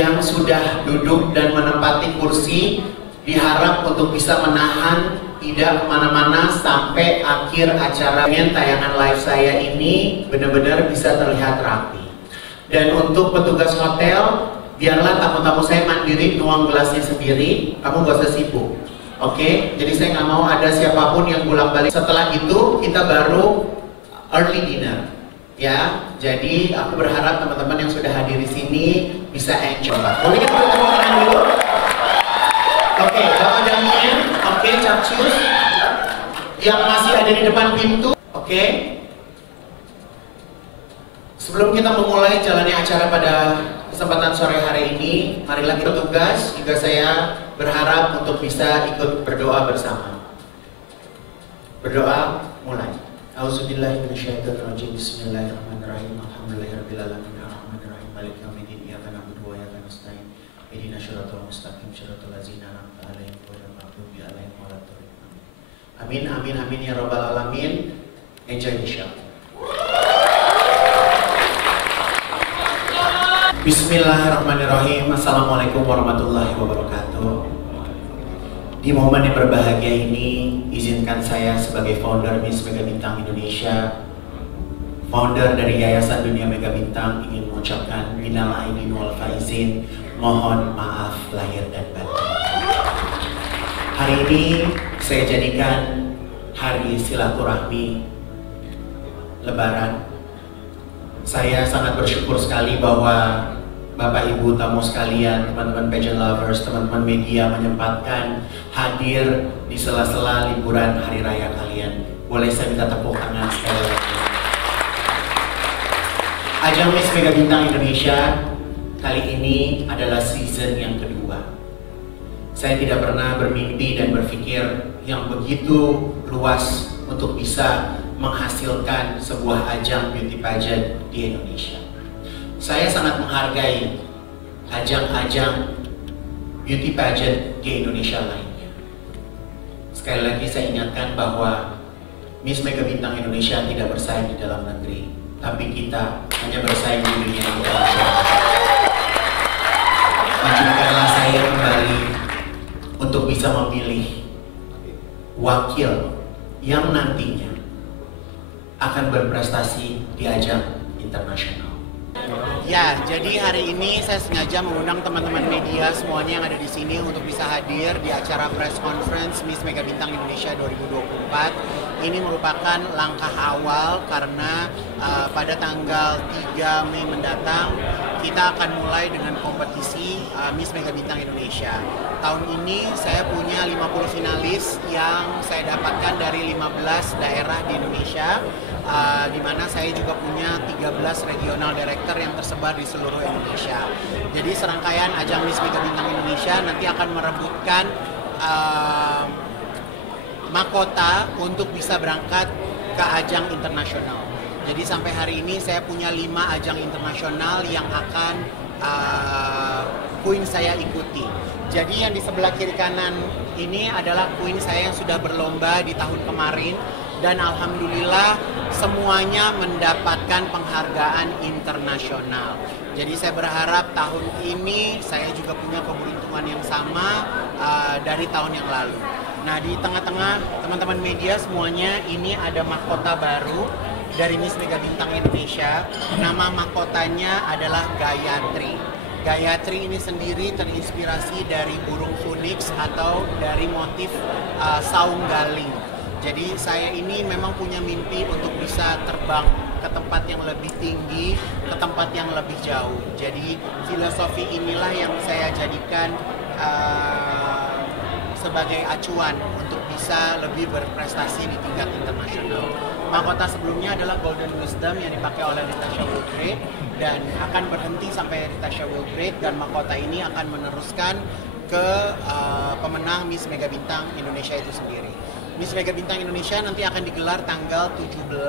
yang sudah duduk dan menempati kursi diharap untuk bisa menahan tidak kemana-mana sampai akhir acara. Tayangan live saya ini benar-benar bisa terlihat rapi. Dan untuk petugas hotel, biarlah tamu-tamu saya mandiri nuang gelasnya sendiri, kamu gak usah sibuk. Oke, jadi saya nggak mau ada siapapun yang bolak-balik. Setelah itu kita baru early dinner. Ya, jadi aku berharap teman-teman yang sudah hadir di sini bisa enjoy. Boleh kita tepuk tangan dulu? Oke, Bapak Damien, oke, Capcus, yang masih ada di depan pintu, oke. Sebelum kita memulai jalannya acara pada kesempatan sore hari ini, marilah kita tugas. Juga saya berharap untuk bisa ikut berdoa bersama. Berdoa, mulai. A'udzubillahi minasyaitonirrajim. Bismillahirrahmanirrahim. Alhamdulillahirabbil alamin. Arrahmanirrahim. Maliki yaumiddin. Iyyaka na'budu wa iyyaka nasta'in. Ihdinas shiratal mustaqim. Shiratal ladzina an'amta 'alaihim ghairil maghdubi 'alaihim waladdallin. Amin amin amin ya rabbal alamin. Enjoy the show. Bismillahirrahmanirrahim. Assalamualaikum warahmatullahi wabarakatuh. Di momen yang berbahagia ini, izinkan saya sebagai founder Miss Mega Bintang Indonesia, founder dari Yayasan Dunia Mega Bintang, ingin mengucapkan minal aidin wal faizin, mohon maaf lahir dan batin. Hari ini saya jadikan hari silaturahmi Lebaran. Saya sangat bersyukur sekali bahwa Bapak Ibu tamu sekalian, teman-teman pageant lovers, teman-teman media menyempatkan hadir di sela-sela liburan hari raya kalian. Boleh saya minta tepuk tangan sekali lagi. Ajang Miss Mega Bintang Indonesia kali ini adalah season yang kedua. Saya tidak pernah bermimpi dan berpikir yang begitu luas untuk bisa menghasilkan sebuah ajang beauty pageant di Indonesia. Saya sangat menghargai ajang-ajang beauty pageant di Indonesia lainnya. Sekali lagi saya ingatkan bahwa Miss Mega Bintang Indonesia tidak bersaing di dalam negeri, tapi kita hanya bersaing di dunia internasional. Izinkanlah saya kembali untuk bisa memilih wakil yang nantinya akan berprestasi di ajang internasional. Ya, jadi hari ini saya sengaja mengundang teman-teman media semuanya yang ada di sini untuk bisa hadir di acara press conference Miss Mega Bintang Indonesia 2024. Ini merupakan langkah awal karena pada tanggal 3 Mei mendatang kita akan mulai dengan kompetisi Miss Mega Bintang Indonesia. Tahun ini saya punya 50 finalis yang saya dapatkan dari 15 daerah di Indonesia. Di mana saya juga punya 13 regional director yang tersebar di seluruh Indonesia. Jadi serangkaian ajang Miss Mega Bintang Indonesia nanti akan merebutkan mahkota untuk bisa berangkat ke ajang internasional. Jadi sampai hari ini saya punya 5 ajang internasional yang akan queen saya ikuti. Jadi yang di sebelah kiri kanan ini adalah queen saya yang sudah berlomba di tahun kemarin. Dan alhamdulillah semuanya mendapatkan penghargaan internasional. Jadi saya berharap tahun ini saya juga punya keberuntungan yang sama dari tahun yang lalu. Nah, di tengah-tengah teman-teman media semuanya ini ada mahkota baru dari Miss Mega Bintang Indonesia. Nama mahkotanya adalah Gayatri. Gayatri ini sendiri terinspirasi dari burung phoenix atau dari motif saung galing. Jadi saya ini memang punya mimpi untuk bisa terbang ke tempat yang lebih tinggi, ke tempat yang lebih jauh. Jadi filosofi inilah yang saya jadikan sebagai acuan untuk bisa lebih berprestasi di tingkat internasional. Mahkota sebelumnya adalah Golden Wisdom yang dipakai oleh Natasha Wilgrade dan akan berhenti sampai Natasha Wilgrade, dan mahkota ini akan meneruskan ke pemenang Miss Mega Bintang Indonesia itu sendiri. Miss Mega Bintang Indonesia nanti akan digelar tanggal 19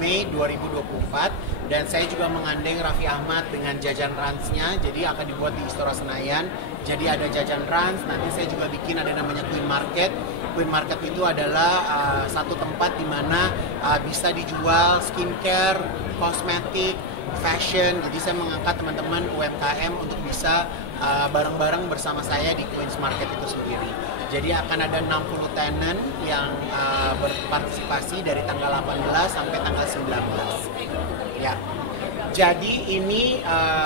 Mei 2024, dan saya juga menggandeng Raffi Ahmad dengan jajan ransnya. Jadi akan dibuat di Istora Senayan. Jadi ada jajan rans, nanti saya juga bikin ada namanya Queen Market. Queen Market itu adalah satu tempat di mana bisa dijual skincare, kosmetik, fashion. Jadi saya mengangkat teman-teman UMKM untuk bisa bareng-bareng bersama saya di Queen's Market itu sendiri. Jadi akan ada 60 tenant yang berpartisipasi dari tanggal 18 sampai tanggal 19. Ya. Jadi ini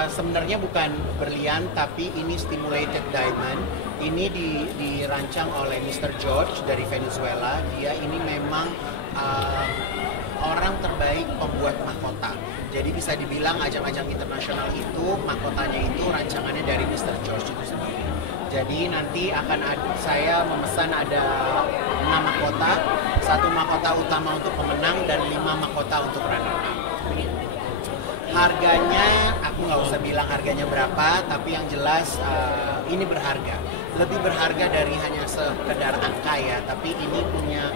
sebenarnya bukan berlian, tapi ini stimulated diamond. Ini dirancang oleh Mr. George dari Venezuela. Dia ini memang orang terbaik pembuat mahkota. Jadi bisa dibilang ajang-ajang internasional itu mahkotanya itu rancangannya dari Mr. George itu sendiri. Jadi nanti saya memesan ada 6 mahkota, 1 mahkota utama untuk pemenang dan 5 mahkota untuk runner-up. Harganya, aku nggak usah bilang harganya berapa, tapi yang jelas ini berharga. Lebih berharga dari hanya sekedar angka ya, tapi ini punya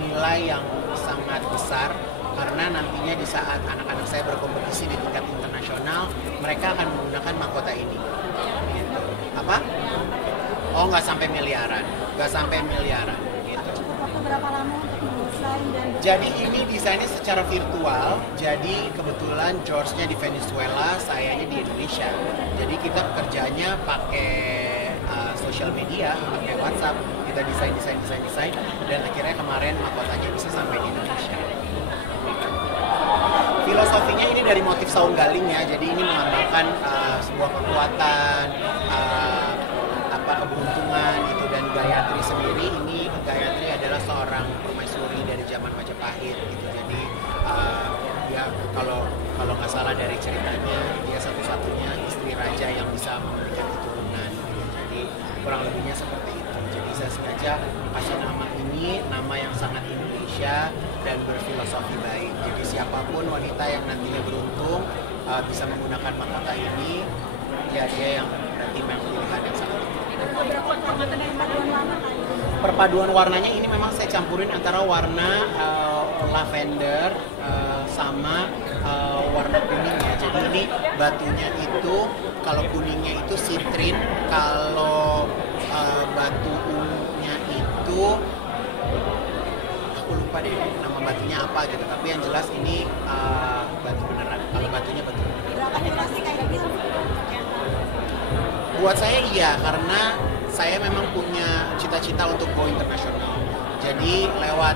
nilai yang sangat besar karena nantinya di saat anak-anak saya berkompetisi di tingkat internasional, mereka akan menggunakan mahkota ini. Apa? Oh, nggak sampai miliaran, gitu. Berapa lama untuk mendesain dan jadi ini desainnya secara virtual. Jadi kebetulan George-nya di Venezuela, sayanya di Indonesia. Jadi kita kerjanya pakai social media, pakai WhatsApp. Kita desain dan akhirnya kemarin mahkotanya bisa sampai di Indonesia. Filosofinya ini dari motif saung galing ya. Jadi ini melambangkan sebuah kekuatan, keberuntungan itu, dan Gayatri sendiri ini Gayatri adalah seorang permaisuri dari zaman Majapahit gitu. Jadi ya kalau nggak salah dari ceritanya dia satu-satunya istri raja yang bisa memberikan keturunan gitu. Jadi kurang lebihnya seperti itu. Jadi saya sengaja kasih nama ini, nama yang sangat Indonesia dan berfilosofi baik. Jadi siapapun wanita yang nantinya beruntung bisa menggunakan mahkota ini, ya dia yang nanti memang pilihan yang sangat. beberapa warna dan perpaduan warna kan? Perpaduan warnanya ini memang saya campurin antara warna lavender sama warna kuning ya. Jadi ini batunya itu, kalau kuningnya itu citrin, kalau batu ungunya itu aku lupa deh nama batunya apa gitu. Tapi yang jelas ini batu beneran. Kalau batunya batu beneran. Berapa durasi kayak gitu? Buat saya iya, karena saya memang punya cita-cita untuk go internasional. Jadi lewat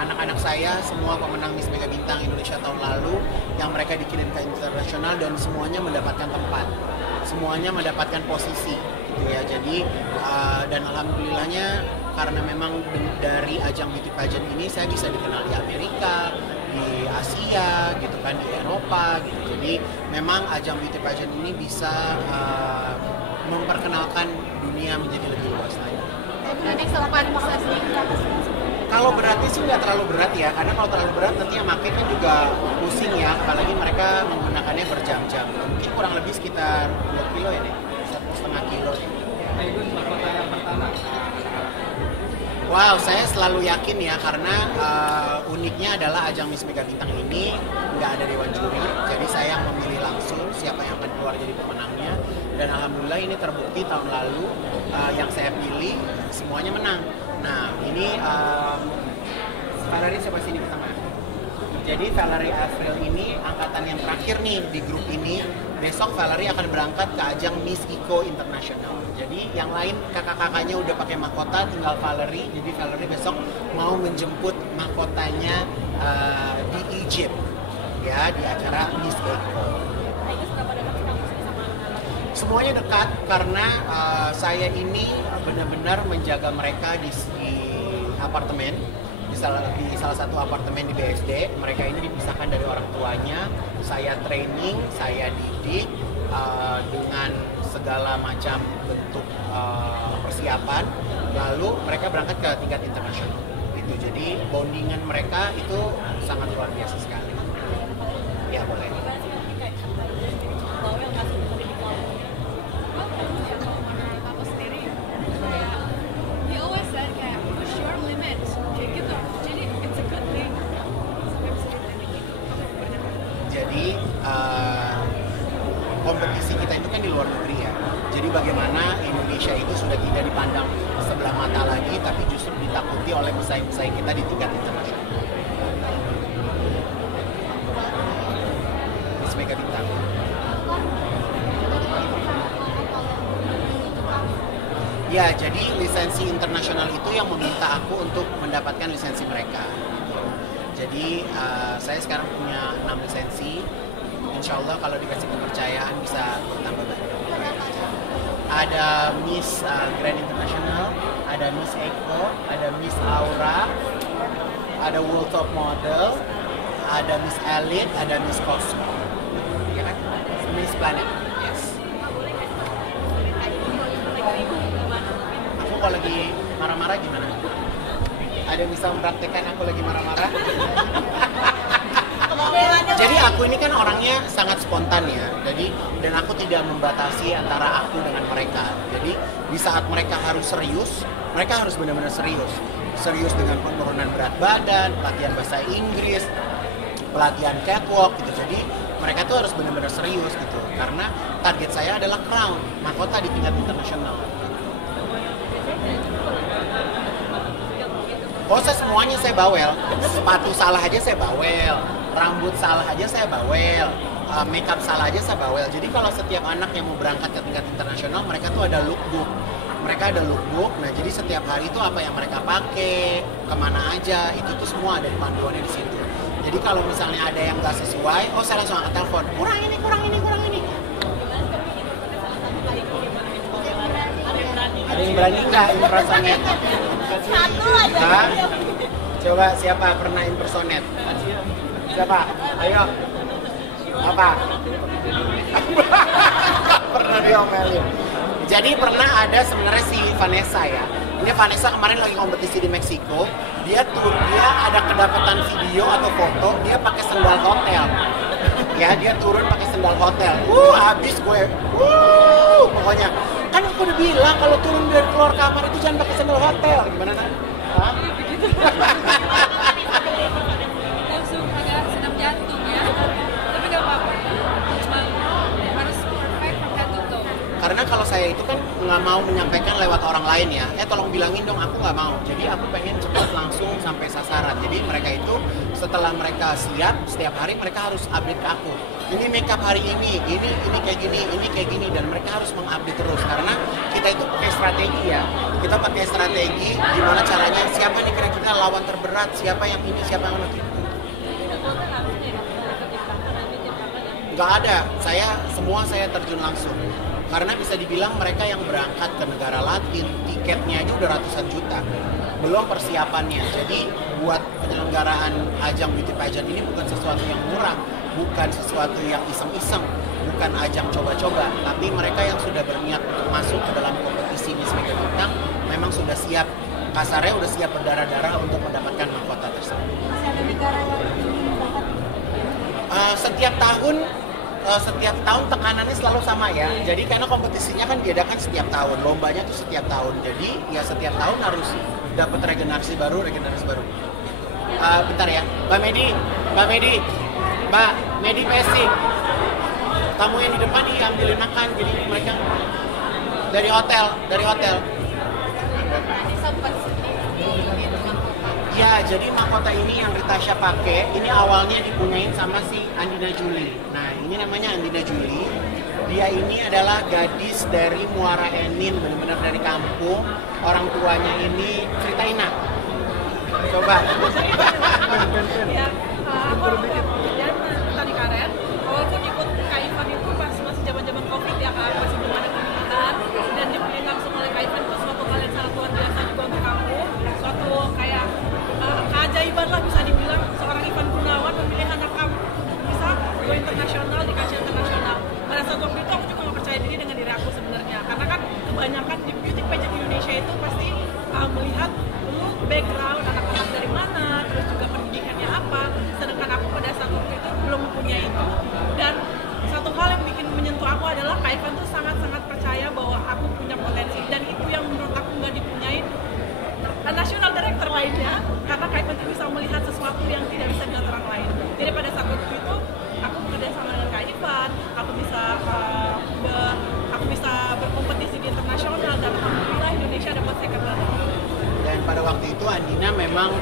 anak-anak saya, semua pemenang Miss Mega Bintang Indonesia tahun lalu, yang mereka dikirim ke internasional dan semuanya mendapatkan tempat, semuanya mendapatkan posisi, gitu ya. Jadi dan alhamdulillahnya karena memang dari ajang beauty pageant ini saya bisa dikenal di Amerika, di Asia gitu kan, di Eropa gitu. Jadi memang ajang beauty pageant ini bisa memperkenalkan dunia menjadi lebih luas lagi. Kalau beratnya sih nggak terlalu berat ya, karena kalau terlalu berat nanti yang makin kan juga pusing ya, apalagi mereka menggunakannya berjam-jam. Mungkin kurang lebih sekitar 2 kilo ya deh, 1,5 kilo deh. Wow, saya selalu yakin ya, karena uniknya adalah ajang Miss Mega Bintang ini nggak ada dewan juri, jadi saya yang memilih langsung siapa yang akan keluar jadi pemenangnya, dan alhamdulillah ini terbukti tahun lalu yang saya pilih semuanya menang. Nah ini Valerie coba sini ke tengah. Jadi Valerie Avril ini angkatan yang terakhir nih di grup ini. Besok Valerie akan berangkat ke ajang Miss Eco International. Jadi yang lain kakak-kakaknya udah pakai mahkota, tinggal Valerie. Jadi Valerie besok mau menjemput mahkotanya di Egypt, ya, di acara Miss Eco. Semuanya dekat karena saya ini benar-benar menjaga mereka di apartemen. Di salah satu apartemen di BSD, mereka ini dipisahkan dari orang tuanya. Saya training, saya didik dengan segala macam bentuk persiapan. Lalu mereka berangkat ke tingkat internasional. Itu jadi bondingan mereka itu sangat luar biasa sekali. Ya boleh. Jadi kompetisi kita itu kan di luar negeri ya. Jadi bagaimana Indonesia itu sudah tidak dipandang sebelah mata lagi, tapi justru ditakuti oleh pesaing-pesaing kita di tingkat internasional. Ya, jadi lisensi internasional itu yang meminta aku untuk mendapatkan lisensi mereka. Jadi saya sekarang punya 6 lisensi. Insya Allah kalau dikasih kepercayaan bisa bertambah banyak. Ada Miss Grand International, ada Miss Eco, ada Miss Aura, ada World Top Model, ada Miss Elite, ada Miss Cosmo, ya kan? Miss Planet, yes. Aku kalau lagi marah-marah gimana? Ada yang bisa mempraktekkan aku lagi marah-marah? Jadi aku ini kan orangnya sangat spontan ya. Jadi dan aku tidak membatasi antara aku dengan mereka. Jadi di saat mereka harus serius, mereka harus benar-benar serius. Serius dengan penurunan berat badan, pelatihan bahasa Inggris, pelatihan catwalk gitu. Jadi mereka tuh harus benar-benar serius gitu. Karena target saya adalah crown, mahkota di tingkat internasional. Oh, semuanya saya bawel. Sepatu salah aja saya bawel. Rambut salah aja saya bawel, makeup salah aja saya bawel. Jadi kalau setiap anak yang mau berangkat ke tingkat internasional, mereka tuh ada lookbook. Mereka ada lookbook, nah jadi setiap hari itu apa yang mereka pakai, kemana aja, itu tuh semua ada panduannya di situ. Jadi kalau misalnya ada yang nggak sesuai, oh saya langsung angkat telepon, kurang ini, kurang ini, kurang ini. Ada yang berani nggak impersonate? Satu aja. Hah? Coba siapa pernah impersonate? Siapa? Ayo. Apa? Pernah diomelin. Jadi pernah ada sebenarnya si Vanessa ya. Ini Vanessa kemarin lagi kompetisi di Meksiko. Dia ada kedapatan video atau foto dia pakai sendal hotel. Ya, dia turun pakai sendal hotel. Habis gue. Pokoknya kan aku udah bilang kalau turun dari keluar kamar itu jangan pakai sendal hotel. Gimana kan? Hah? Langsung agak senam jantung ya, tapi gak apa-apa, cuma harus perfect from head to toe. Karena kalau saya itu kan nggak mau menyampaikan lewat orang lain ya, tolong bilangin dong, aku nggak mau. Jadi aku pengen cepat langsung sampai sasaran. Jadi mereka itu setelah mereka siap, setiap hari mereka harus update ke aku. Ini makeup hari ini kayak gini, ini kayak gini, dan mereka harus mengupdate terus. Karena kita itu pakai strategi ya. Kita pakai strategi gimana caranya, siapa nih kira-kira lawan terberat, siapa yang ini, siapa yang itu. Nggak ada, saya terjun langsung. Karena bisa dibilang mereka yang berangkat ke negara Latin, tiketnya aja udah ratusan juta. Belum persiapannya. Jadi buat penyelenggaraan ajang beauty pageant ini bukan sesuatu yang murah, bukan sesuatu yang iseng-iseng, bukan ajang coba-coba, tapi mereka yang sudah berniat untuk masuk ke dalam kompetisi Miss Mega Bintang memang sudah siap, kasarnya udah siap berdarah-darah untuk mendapatkan mahkota tersebut. Masih ada negara yang ingin dapat. Setiap tahun tekanannya selalu sama ya. Jadi karena kompetisinya kan diadakan setiap tahun, lombanya tuh setiap tahun. Jadi ya setiap tahun harus dapat regenerasi baru. Bentar ya, Mbak Medi Messi. Tamu yang di depan diambilin makan, jadi mereka dari hotel. Ya, jadi mahkota ini yang Ritasha pakai, ini awalnya dipunyain sama si Andina Juli. Nah, ini namanya Andina Juli. Dia ini adalah gadis dari Muara Enim, benar-benar dari kampung. Orang tuanya ini ceritain nak. Coba. Ya, aku tadi karet. Awal aku ikut Kak Ivan itu pas masih zaman-zaman COVID ya kan, masih belum ada pemerintahan, dan dipilih langsung oleh Kak Ivan itu suatu hal yang sangat luar biasa juga untuk kamu. Suatu kayak keajaiban lah bisa dibilang, seorang Ivan Gunawan memilih anak kamu bisa go internasional di kancah internasional. Pada saat waktu itu aku juga nggak percaya diri dengan diri aku sebenarnya, karena kan kebanyakan di beauty pageant Indonesia itu pasti melihat background anak-anak dari mana, terus juga pendidikannya apa, sedangkan aku pada saat waktu itu belum mempunyai itu. Dan satu hal yang bikin menyentuh aku adalah Kak Ivan tuh sangat-sangat percaya bahwa aku punya potensi, dan itu yang menurut aku nggak dipunyai national director lainnya, karena Kak Ivan tuh bisa melihat sesuatu yang tidak bisa dilihat orang lain. Jadi pada saat waktu itu aku bekerja sama dengan Kak Ivan, aku bisa berkompetisi di internasional, dan alhamdulillah Indonesia dapat second runner. Dan pada waktu itu Andina memang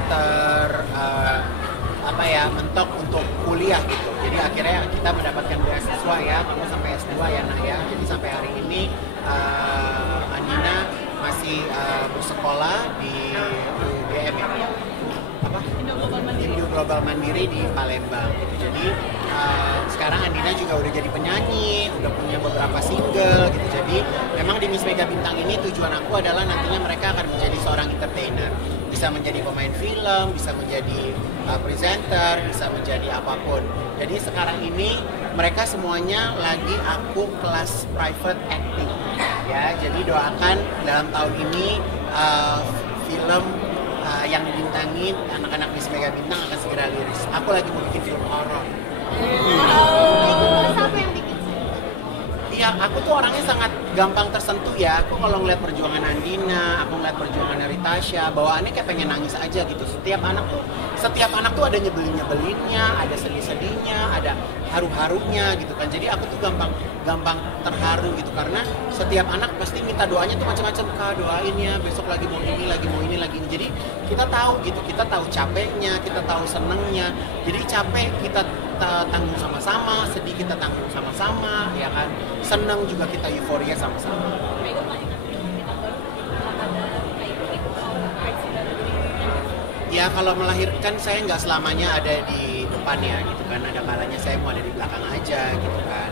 mentok untuk kuliah gitu. Jadi akhirnya kita mendapatkan beasiswa ya, kamu sampai S2 ya nak ya. Jadi sampai hari ini Andina masih masih bersekolah di UGM ya, apa? Indo Global Mandiri di Palembang gitu. Jadi sekarang Andina juga udah jadi penyanyi, udah punya beberapa single gitu. Jadi memang di Miss Mega Bintang ini tujuan aku adalah nantinya mereka akan menjadi seorang entertainer, bisa menjadi pemain film, bisa menjadi presenter, bisa menjadi apapun. Jadi sekarang ini mereka semuanya lagi aku kelas private acting ya. Jadi doakan dalam tahun ini film yang dibintangi anak-anak Miss Mega Bintang akan segera liris. Aku lagi mau bikin film horor. Siapa yang bikin? Iya, aku tuh orangnya sangat gampang tersentuh ya. Aku kalau ngeliat perjuangan Andina, aku ngeliat perjuangan dari Tasya, bawaannya kayak pengen nangis aja gitu. Setiap anak tuh ada nyebelin-nyebelinnya, ada sedih-sedihnya, ada haru-harunya gitu kan. Jadi aku tuh gampang terharu gitu karena setiap anak pasti minta doanya tuh macam-macam. Kak, doain ya, besok lagi mau ini, lagi mau ini, lagi ini. Jadi kita tahu gitu, kita tahu capeknya, kita tahu senengnya. Jadi capek kita tanggung sama-sama, sedih kita tanggung sama-sama, ya kan. Seneng juga kita euforia sama-sama. Ya kalau melahirkan saya nggak selamanya ada di depan ya gitu kan, ada kalanya saya mau ada di belakang aja gitu kan.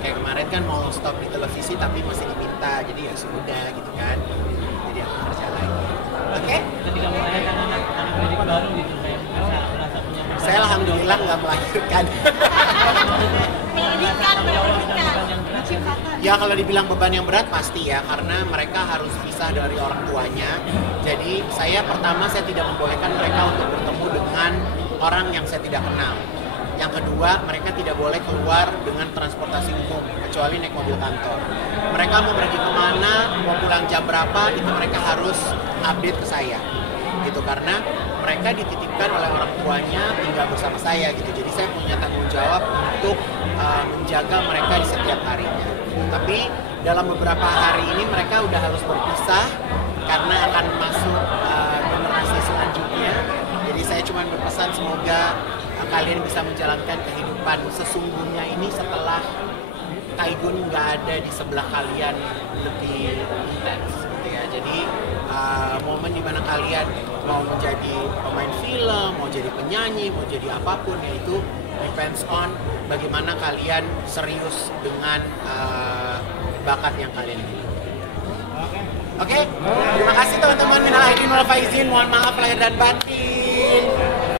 Kayak kemarin kan mau stop di televisi tapi masih diminta, jadi ya sudah gitu kan. Jadi aku kerja lagi. Oke? Ketika melahirkan anak didik baru gitu, kayak merasa punya. Saya alhamdulillah nggak melahirkan. Pendidikan. Ya kalau dibilang beban yang berat pasti ya, karena mereka harus pisah dari orang tuanya. Jadi saya tidak membolehkan mereka untuk bertemu dengan orang yang saya tidak kenal. Yang kedua, mereka tidak boleh keluar dengan transportasi umum, kecuali naik mobil kantor. Mereka mau pergi kemana, mau pulang jam berapa, itu mereka harus update ke saya. Gitu, karena mereka dititipkan oleh orang tuanya tinggal bersama saya gitu. Jadi saya punya tanggung jawab untuk menjaga mereka di setiap harinya. Tapi dalam beberapa hari ini mereka udah harus berpisah karena akan masuk generasi selanjutnya. Jadi saya cuma berpesan semoga kalian bisa menjalankan kehidupan sesungguhnya ini setelah Kaigun nggak ada di sebelah kalian lebih intens gitu ya. Jadi momen dimana kalian mau menjadi pemain film, mau jadi penyanyi, mau jadi apapun, yaitu depends on bagaimana kalian serius dengan bakat yang kalian miliki. Oke, terima kasih teman-teman. Minal aidin wal faizin, mohon maaf lahir dan batin.